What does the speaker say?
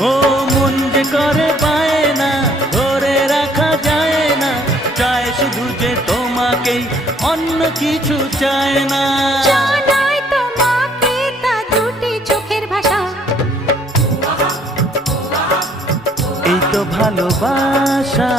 ও মন যে করে বায়না ধরে রাখা যায় না, চায় শুধু যে তোমাকেই, অন্য কিছু চায় না। জানাই তোমাকে তা দুটি চোখের ভাষা, এই তো ভালোবাসা।